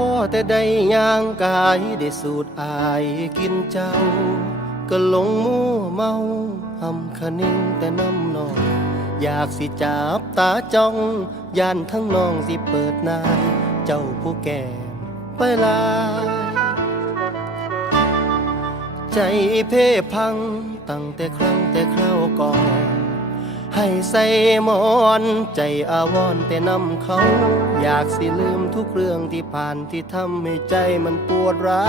พ่อแต่ได้ย่างกายได้สูดอายกินเจ้า ก็หลงมั่วเมาหำคะนิ่งแต่น้ำนอง อยากสิจับตาจ้องย่านทั้งน้องสิเปิดนาย เจ้าผู้แก่ไปลา ใจเพ่พังตั้งแต่ครั้งแต่คราวก่อน ให้ใส่หมอนใจอาวรณ์แต่นำเขา อยากสิลืมทุกเรื่องที่ผ่านที่ทำให้ใจมันปวดร้า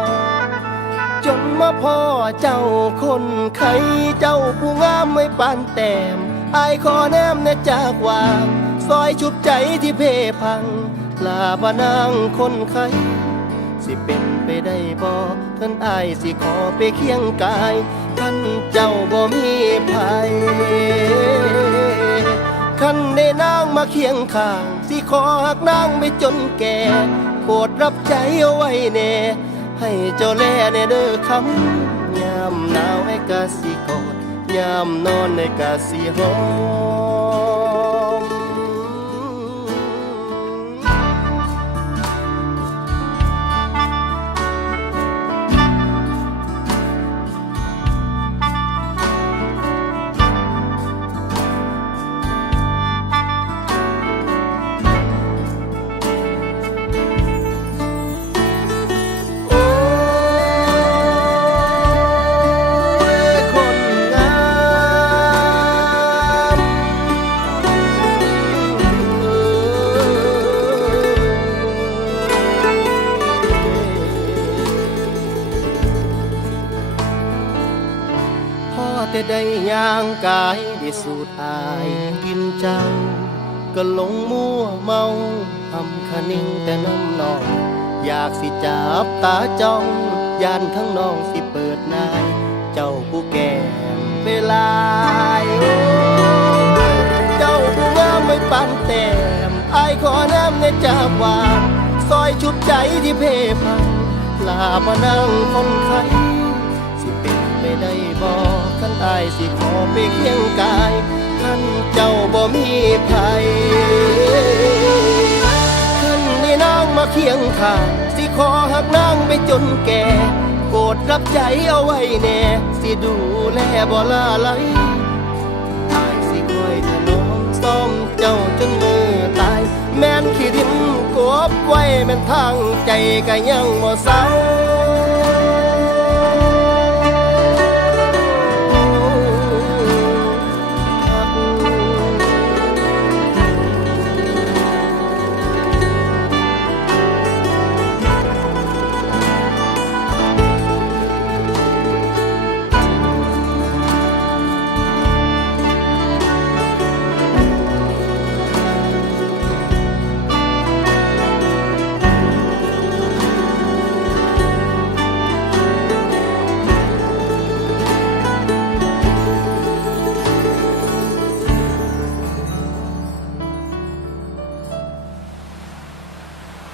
วจนมาพ่อเจ้าคนไข้เจ้าผู้งามไม่ปานแต้มอายขอแนมแนจากวางซอยชุบใจที่เพ่พังลาบานางคนไข้สิเป็นไปได้บ่ท่านอายสิขอไปเคียงกายท่าน เคียงข้างสิขอหักนางไปจนแก่โปรดรับใจเอาไว้แน่ให้เจ้าแลแน่เด้อคำยามหนาวให้กะสิกอดยามนอนในกะสิหอม แต่ได้ย่างกายได้สูดอายกินเจ้า ก็หลงมั่วเมาทำคนิ่งแต่น้ำนอง อยากสิจับตาจ้องยานทั้งน้องสิเปิดนาย เจ้าผู้แก่เวลาเจ้าผู้งามไม่ปันแต้มอายขอน้ำในจากวานซอยชุบใจที่เพพังลามานั่งคนไข้สิเป็น ไปได้บ่คันอายสิขอไปเคียงกายคันเจ้าบ่มีภัยขึ้นนี่นางมาเคียงข้างสิขอหักนางไปจนแก่โปรดรับใจเอาไว้แน่สิดูแลบ่ลาไหลอายสิคอยถนอมซ่อมเจ้าจนมือตาย แม่นขี้ดินกบไว้แม่นทางใจก็ยังบ่เศร้า